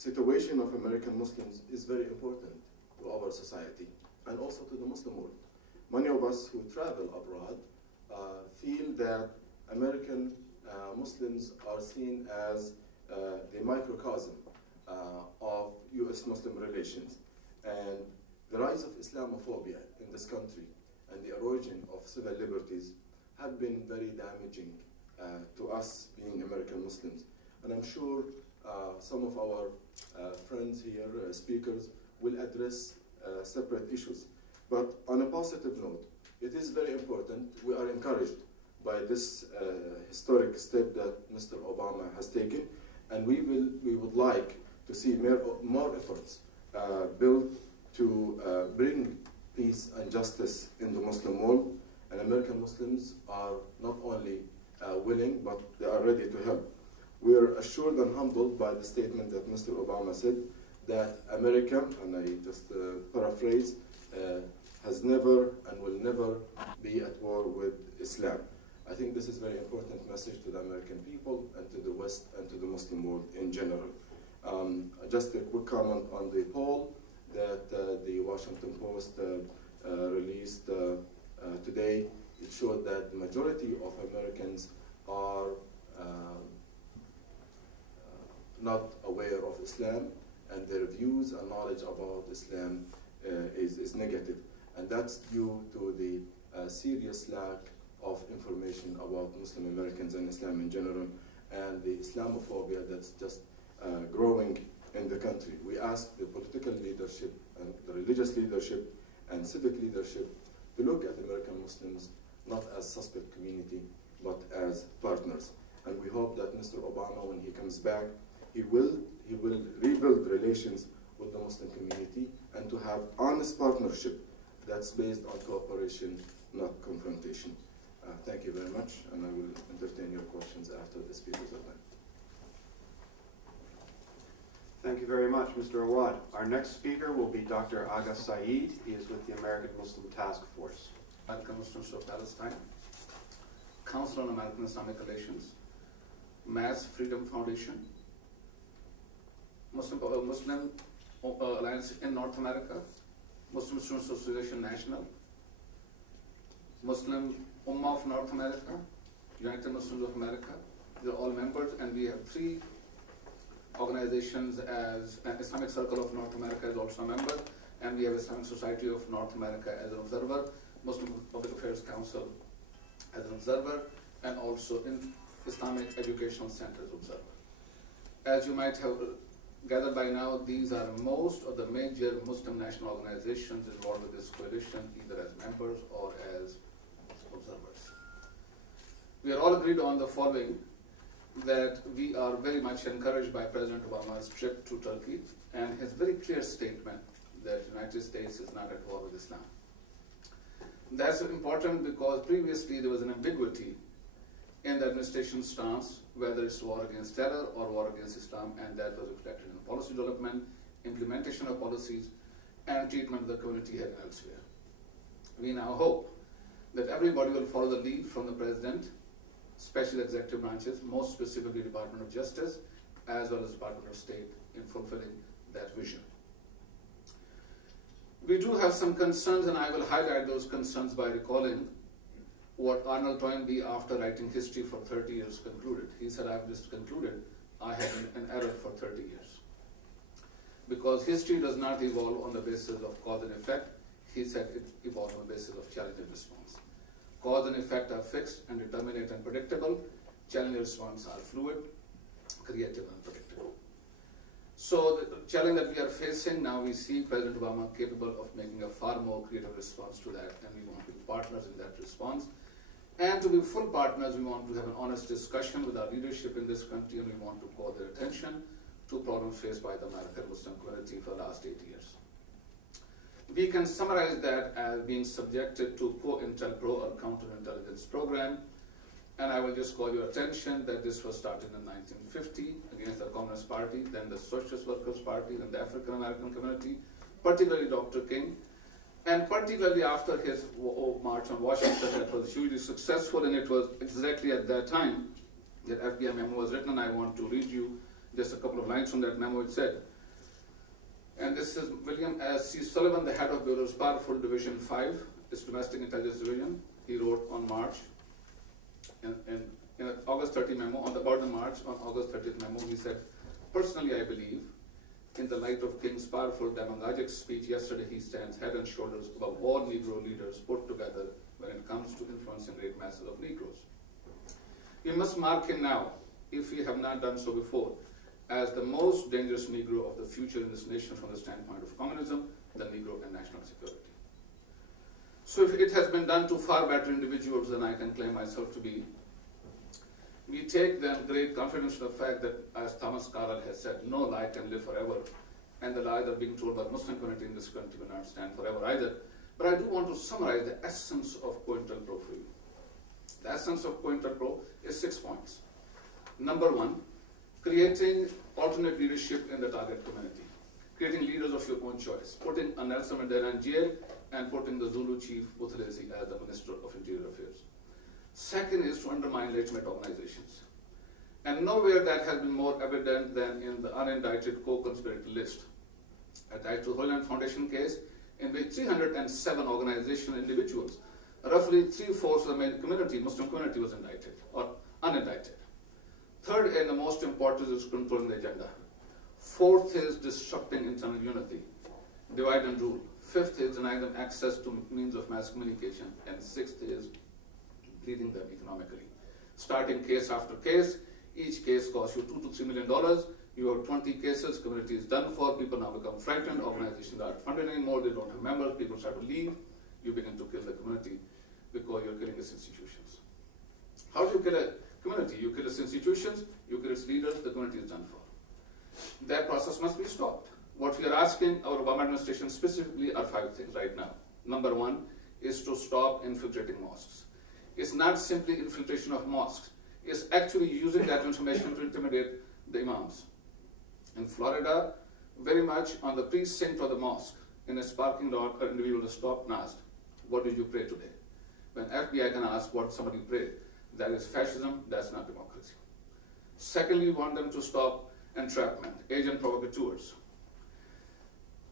situation of American Muslims is very important to our society and also to the Muslim world. Many of us who travel abroad feel that American Muslims are seen as the microcosm of US Muslim relations. And the rise of Islamophobia in this country and the erosion of civil liberties have been very damaging to us being American Muslims. And I'm sure some of our friends here, speakers, will address separate issues. But on a positive note, it is very important. We are encouraged by this historic step that Mr. Obama has taken, and we would like to see more efforts built to bring peace and justice in the Muslim world. And American Muslims are not only willing, but they are ready to help. We are assured and humbled by the statement that Mr. Obama said that America, and I just paraphrase, has never and will never be at war with Islam. I think this is a very important message to the American people and to the West and to the Muslim world in general. Just a quick comment on the poll that the Washington Post released today. It showed that the majority of Americans are not aware of Islam, and their views and knowledge about Islam is negative. And that's due to the serious lack of information about Muslim Americans and Islam in general, and the Islamophobia that's just growing in the country. We ask the political leadership and the religious leadership and civic leadership to look at American Muslims not as suspect community, but as partners. And we hope that Mr. Obama, when he comes back, he will rebuild relations with the Muslim community and to have honest partnership that's based on cooperation, not confrontation. Thank you very much, and I will entertain your questions after the speakers are done. Thank you very much, Mr. Awad. Our next speaker will be Dr. Agha Saeed. He is with the American Muslim Task Force. American Muslims of Palestine, Council on American Islamic Relations, Mass Freedom Foundation, Muslim Alliance in North America, Muslim Students Association National, Muslim Ummah of North America, United Muslims of America. They're all members, and we have 3 organizations as Islamic Circle of North America is also a member, and we have Islamic Society of North America as an observer, Muslim Public Affairs Council as an observer, and also in Islamic Educational Centers observer. As you might have gathered by now, these are most of the major Muslim national organizations involved with this coalition, either as members or as observers. We are all agreed on the following, that we are very much encouraged by President Obama's trip to Turkey and his very clear statement that the United States is not at war with Islam. That's important because previously there was an ambiguity in the administration's stance, whether it's war against terror or war against Islam, and that was reflected in policy development, implementation of policies, and treatment of the community here and elsewhere. We now hope that everybody will follow the lead from the President, especially the executive branches, most specifically Department of Justice, as well as Department of State, in fulfilling that vision. We do have some concerns, and I will highlight those concerns by recalling what Arnold Toynbee, after writing history for 30 years, concluded. He said, I've just concluded I had an error for 30 years. Because history does not evolve on the basis of cause and effect. He said it evolves on the basis of challenge and response. Cause and effect are fixed and determinate and predictable. Challenge and response are fluid, creative and predictable. So the challenge that we are facing now, we see President Obama capable of making a far more creative response to that, and we want to be partners in that response. And to be full partners, we want to have an honest discussion with our leadership in this country, and we want to call their attention to problems faced by the American Muslim community for the last 8 years. We can summarize that as being subjected to COINTELPRO or counterintelligence program, and I will just call your attention that this was started in 1950 against the Communist Party, then the Socialist Workers' Party, then the African American community, particularly Dr. King, and particularly after his march on Washington, that was hugely successful, and it was exactly at that time that FBI memo was written. I want to read you Just a couple of lines from that memo. It said, and this is William S. C. Sullivan, the head of Bureau's Powerful Division 5, its Domestic Intelligence Division. He wrote on March, in an August 30 memo, about the March, on August 30th memo, he said, personally I believe, in the light of King's powerful demagogic speech yesterday, he stands head and shoulders above all Negro leaders put together when it comes to influencing great masses of Negroes. We must mark him now, if we have not done so before, as the most dangerous Negro of the future in this nation from the standpoint of communism, the Negro and national security. So if it has been done to far better individuals than I can claim myself to be, we take then great confidence in the fact that, as Thomas Carlyle has said, no lie can live forever, and the lie that being told by the Muslim community in this country will not stand forever either. But I do want to summarize the essence of COINTELPRO for you. The essence of COINTELPRO is 6 points. Number 1, creating alternate leadership in the target community, creating leaders of your own choice, putting Nelson Mandela in jail, and putting the Zulu chief Buthelezi as the Minister of Interior Affairs. Second is to undermine legitimate organizations. And nowhere that has been more evident than in the unindicted co-conspirator list. Attached to the Holy Land Foundation case, in which 307 organizational individuals, roughly 3/4 of the community, Muslim community, was indicted or unindicted. Third, and the most important, is controlling the agenda. Fourth is disrupting internal unity, divide and rule. Fifth is denying them access to means of mass communication. And sixth is bleeding them economically. Starting case after case, each case costs you $2 to $3 million. You have 20 cases, community is done for, people now become frightened, organizations aren't funded anymore, they don't have members, people start to leave, you begin to kill the community because you're killing its institutions. How do you kill a community? You kill its institutions, you kill its leaders, the community is done for. That process must be stopped. What we are asking our Obama administration specifically are 5 things right now. Number 1 is to stop infiltrating mosques. It's not simply infiltration of mosques, it's actually using that information to intimidate the imams. In Florida, very much on the precinct of the mosque, in a parking lot, an individual is stopped and asked, what did you pray today? When FBI can ask what somebody prayed, that is fascism, that's not democracy. Secondly, we want them to stop entrapment, agent provocateurs.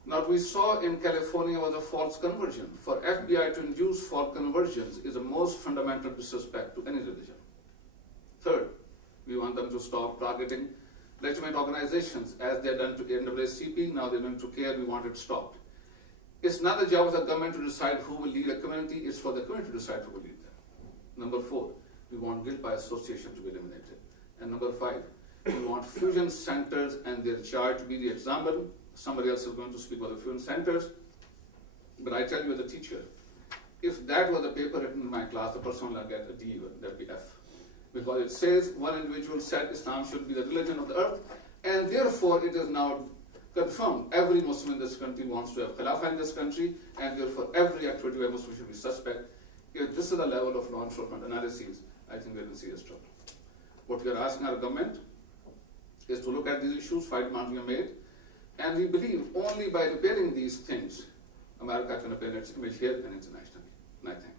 Now, what we saw in California was a false conversion. For FBI to induce false conversions is the most fundamental disrespect to any religion. Third, we want them to stop targeting legitimate organizations, as they're done to NAACP, now they're doing to CAIR, we want it stopped. It's not the job of the government to decide who will lead a community, it's for the community to decide who will lead them. Number 4, we want guilt by association to be eliminated. And number 5, we want fusion centers and their charge to be the example. Somebody else is going to speak about the fusion centers. But I tell you as a teacher, if that was a paper written in my class, the person will get a D, that would be F. Because it says one individual said Islam should be the religion of the earth, and therefore it is now confirmed. Every Muslim in this country wants to have Khilafah in this country, and therefore every activity by Muslim should be suspect. If this is the level of law enforcement analyses, I think we're in serious trouble. What we are asking our government is to look at these issues, 5 demands we have made, and we believe only by repairing these things, America can repair its image here and internationally. And I thank you.